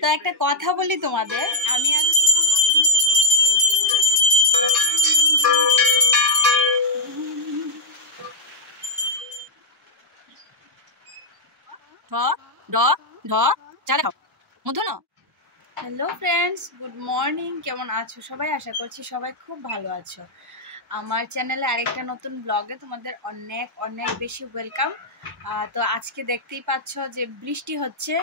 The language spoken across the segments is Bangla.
তো একটা কথা বলি তোমাদের, আমি হ্যালো ফ্রেন্ডস, গুড মর্নিং। কেমন আছো সবাই? আশা করছি সবাই খুব ভালো আছো। আমার চ্যানেলে আরেকটা নতুন ব্লগে তোমাদের অনেক অনেক বেশি ওয়েলকাম। তো আজকে দেখতেই পাচ্ছ যে বৃষ্টি হচ্ছে।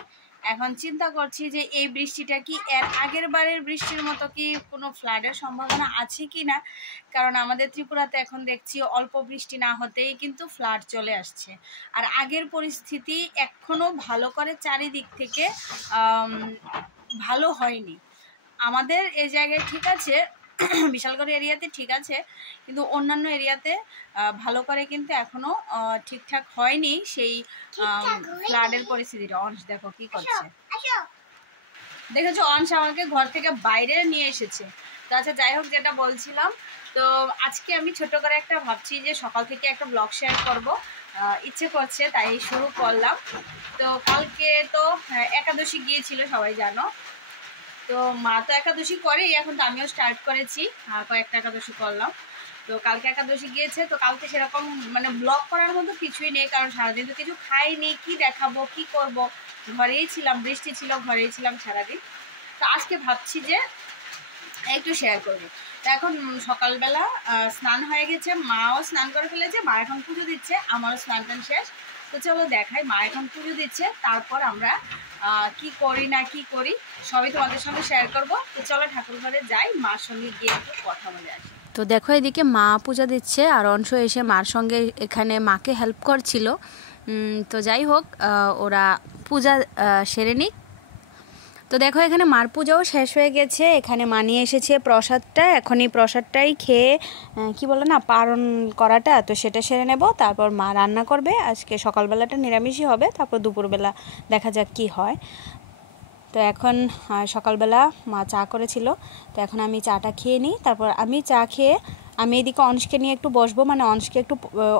এখন চিন্তা করছি যে এই বৃষ্টিটা কি এর আগের বারের বৃষ্টির মতো কি কোনো ফ্লাডের সম্ভাবনা আছে কি না, কারণ আমাদের ত্রিপুরাতে এখন দেখছি অল্প বৃষ্টি না হতেই কিন্তু ফ্লাড চলে আসছে। আর আগের পরিস্থিতি এখনো ভালো করে চারিদিক থেকে ভালো হয়নি। আমাদের এই জায়গায় ঠিক আছে, বিশালগড় এরিয়াতে ঠিক আছে, কিন্তু অন্যান্য এরিয়াতে ভালো করে কিন্তু এখনো ঠিকঠাক হয়নি সেই ফ্লাডের পরিস্থিতিটা। অংশ দেখো কি করছে, দেখেছো? অংশ আমাকে ঘর থেকে বাইরে নিয়ে এসেছে। তো আচ্ছা, যাই হোক, যেটা বলছিলাম, তো আজকে আমি ছোট করে একটা ভাবছি যে সকাল থেকে একটা ব্লগ শেয়ার করব, ইচ্ছে করছে তাই শুরু করলাম। তো কালকে তো একাদশী গিয়েছিল, সবাই জানো। তো মা তো একাদশী করে, এখন তো আমিও স্টার্ট করেছি, কয়েকটা একাদশী করলাম। তো কালকে একাদশী গিয়েছে, তো কালকে সেরকম মানে ব্লগ করার মতো কিছুই নেই, কারণ সারাদিন তো কিছু খাইনি, কি দেখাবো কি করব, ঘরেই ছিলাম, বৃষ্টি ছিল, ঘরেই ছিলাম সারাদিন। তো আজকে ভাবছি যে একটু শেয়ার করবো। তো এখন সকালবেলা স্নান হয়ে গেছে, মাও স্নান করে ফেলেছে, মা এখন পুজো দিচ্ছে, আমারও স্নান টান শেষ। তো চলো দেখাই, মা এখন পুজো দিচ্ছে, তারপর আমরা কি করি না কি করি সবই তোমাদের সঙ্গে শেয়ার করব। তো চলো ঠাকুর ঘরে যাই, মার সঙ্গে গিয়ে একটু কথা বলে আসি। তো দেখো, এদিকে মা পূজা দিচ্ছে আর অংশ এসে মার সঙ্গে এখানে মাকে হেল্প করছিল। তো যাই হোক, ওরা পূজা সেরে নিক। তো দেখো, এখানে মার পূজাও শেষ হয়ে গেছে। এখানে মা নিয়ে এসেছে প্রসাদটা, এখন এই প্রসাদটাই খেয়ে কি বলে না, পারণ করাটা, তো সেটা সেরে নেব। তারপর মা রান্না করবে, আজকে সকালবেলাটা নিরামিষই হবে, তারপর দুপুরবেলা দেখা যাক কি হয়। তো এখন সকালবেলা মা চা করেছিল, তো এখন আমি চাটা খেয়ে নিই। তারপর আমি চা খেয়ে আমি এদিকে অংশকে নিয়ে একটু বসবো, মানে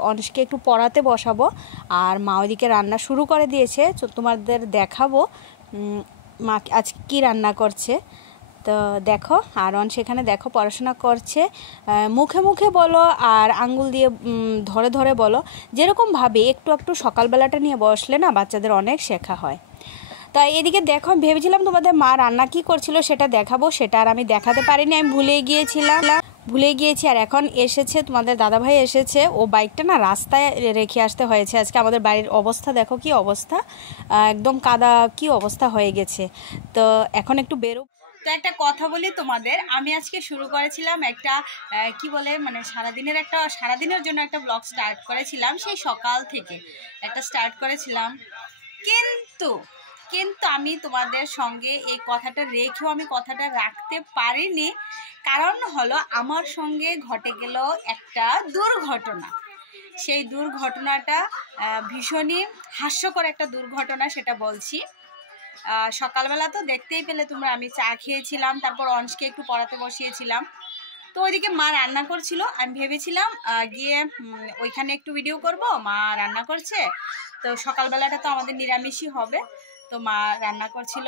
অংশকে একটু পড়াতে বসাবো। আর মা ওইদিকে রান্না শুরু করে দিয়েছে, তো তোমাদের দেখাবো মা আজ কী রান্না করছে। তো দেখো, আর অংশ এখানে দেখো পড়াশোনা করছে, মুখে মুখে বলো আর আঙ্গুল দিয়ে ধরে ধরে বলো, যেরকমভাবে একটু একটু সকালবেলাটা নিয়ে বসলে না বাচ্চাদের অনেক শেখা হয়। তাই এদিকে দেখো, আমি ভেবেছিলাম তোমাদের মা রান্না কি করছিল সেটা দেখাবো, সেটা আর আমি দেখাতে পারিনি, আমি ভুলে গিয়েছি। আর এখন এসেছে তোমাদের দাদাভাই এসেছে, ও বাইকটা না রাস্তায় রেখে আসতে হয়েছে। আজকে আমাদের বাড়ির অবস্থা দেখো কি অবস্থা, একদম কাদা কি অবস্থা হয়ে গেছে। তো এখন একটু বেরো। তো একটা কথা বলি তোমাদের, আমি আজকে শুরু করেছিলাম একটা কি বলে মানে সারাদিনের জন্য একটা ব্লগ স্টার্ট করেছিলাম, সেই সকাল থেকে একটা স্টার্ট করেছিলাম, কিন্তু কিন্তু আমি তোমাদের সঙ্গে এই কথাটা রেখেও আমি কথাটা রাখতে পারিনি। কারণ হলো, আমার সঙ্গে ঘটে গেল একটা দুর্ঘটনা। সেই দুর্ঘটনাটা ভীষণই হাস্যকর একটা দুর্ঘটনা, সেটা বলছি। সকালবেলা তো দেখতেই পেলে তোমরা, আমি চা খেয়েছিলাম, তারপর অংশকে একটু পড়াতে বসিয়েছিলাম। তো ওইদিকে মা রান্না করছিল, আমি ভেবেছিলাম গিয়ে ওইখানে একটু ভিডিও করব, মা রান্না করছে। তো সকালবেলাটা তো আমাদের নিরামিষই হবে, তো মা রান্না করছিল।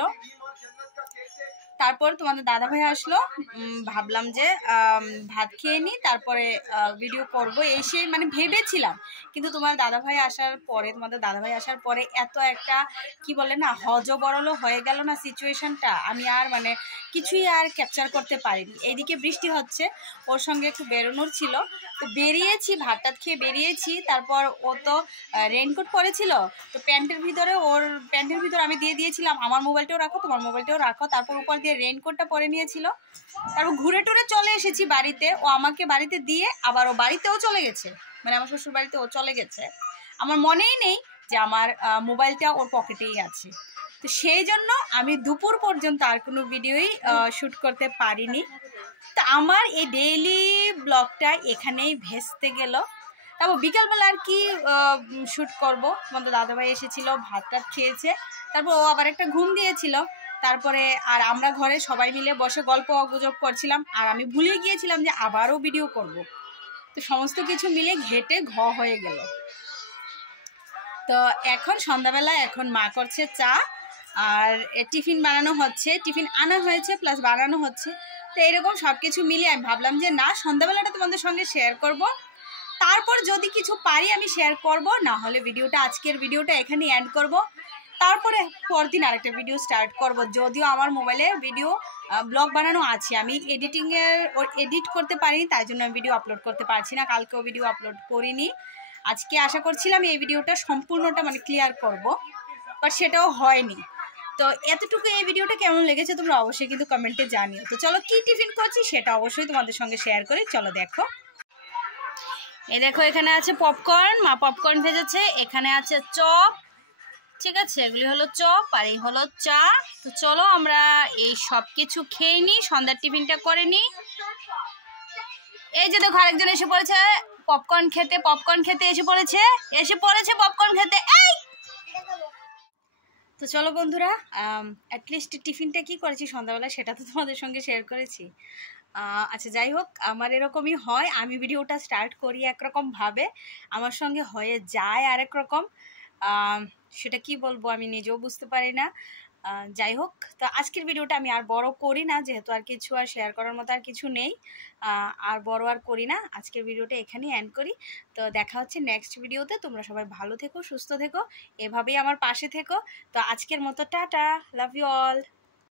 তারপর তোমাদের দাদাভাই আসলো, ভাবলাম যে ভাত খেয়ে নিই, তারপরে ভিডিও করব এসে মানে ভেবেছিলাম। কিন্তু তোমাদের দাদাভাই আসার পরে এত একটা কি বলে না, হজবরল হয়ে গেল না সিচুয়েশনটা, আমি আর মানে কিছুই আর ক্যাপচার করতে পারিনি। এইদিকে বৃষ্টি হচ্ছে, ওর সঙ্গে একটু বেরোনোর ছিল, তো বেরিয়েছি, ভাত টাত খেয়ে বেরিয়েছি। তারপর ও তো রেইনকোট পরেছিল, তো প্যান্টের ভিতর আমি দিয়ে দিয়েছিলাম, আমার মোবাইলটাও রাখো, তোমার মোবাইলটাও রাখো। তারপর উপর দিয়ে রেইনকোটটা পরে নিয়েছিল। তারপর ঘুরে টুরে চলে এসেছি বাড়িতে, ও আমাকে বাড়িতে দিয়ে আবার ও বাড়িতেও চলে গেছে, মানে আমার শ্বশুর বাড়িতে ও চলে গেছে। আমার মনেই নেই যে আমার মোবাইলটা ওর পকেটেই আছে। তো সেই জন্য আমি দুপুর পর্যন্ত আর কোনো ভিডিওই শ্যুট করতে পারিনি। তো আমার এই ডেইলি ব্লগটা এখানেই ভেস্তে গেল। তারপর বিকালবেলা আর কি শ্যুট করবো, তোমাদের দাদাভাই এসেছিল, ভাত টাত খেয়েছে, তারপর ও আবার একটা ঘুম দিয়েছিল। তারপরে আর আমরা ঘরে সবাই মিলে বসে গল্প গুজব করছিলাম, আর আমি ভুলে গিয়েছিলাম যে আবারও ভিডিও করব। তো সমস্ত কিছু মিলে ঘেটে হয়ে গেল। তো এখন সন্ধ্যাবেলা, এখন মা করছে চা। আর টিফিন বানানো হচ্ছে, টিফিন আনা হয়েছে প্লাস বানানো হচ্ছে। তো এরকম সব কিছু মিলিয়ে আমি ভাবলাম যে না, সন্ধ্যাবেলাটা তোমাদের সঙ্গে শেয়ার করব, তারপর যদি কিছু পারি আমি শেয়ার করব, না হলে আজকের ভিডিওটা এখানে এন্ড করব। তারপরে পরদিন আরেকটা ভিডিও স্টার্ট করব। যদিও আমার মোবাইলে ভিডিও ব্লগ বানানো আছে, আমি এডিট করতে পারিনি, তাই জন্য আমি ভিডিও আপলোড করতে পারছি না। কালকেও ভিডিও আপলোড করিনি। আজকে আশা করছিলাম এই ভিডিওটা সম্পূর্ণটা মানে ক্লিয়ার করব, বাট সেটাও হয়নি। তো এতটুকু এই ভিডিওটা কেমন লেগেছে তোমরা অবশ্যই কিন্তু কমেন্টে জানিও। তো চলো কি টিফিন করছি সেটা অবশ্যই তোমাদের সঙ্গে শেয়ার করি। চলো দেখো, এই দেখো এখানে আছে পপকর্ন, মা পপকর্ন ভেজেছে, এখানে আছে চপ, ঠিক আছে, এগুলি হলো চপ আর এই হলো চা। তো চলো আমরা এই সব কিছু খেয়ে নিই, সন্ধ্যার টিফিনটা করে নিই। এই যে দেখো আরেকজন এসে পড়েছে পপকর্ন খেতে এসে পড়েছে পপকর্ন খেতে। এই তো চলো বন্ধুরা, অ্যাটলিস্ট টিফিনটা কি করেছি সন্ধ্যাবেলা সেটা তো তোমাদের সঙ্গে শেয়ার করেছি। আচ্ছা যাই হোক, আমার এরকমই হয়, আমি ভিডিওটা স্টার্ট করি একরকমভাবে, আমার সঙ্গে হয়ে যায় আরেক রকম। সেটা কি বলবো আমি নিজেও বুঝতে পারি না। যাই হোক, তো আজকের ভিডিওটা আমি আর বড় করি না, যেহেতু আর কিছু আর শেয়ার করার মতো আর কিছু নেই, আর বড় আর করি না। আজকের ভিডিওটা এখানেই এন্ড করি। তো দেখা হচ্ছে নেক্সট ভিডিওতে। তোমরা সবাই ভালো থেকো, সুস্থ থেকো, এভাবেই আমার পাশে থেকো। তো আজকের মতো টাটা, লাভ ইউ অল।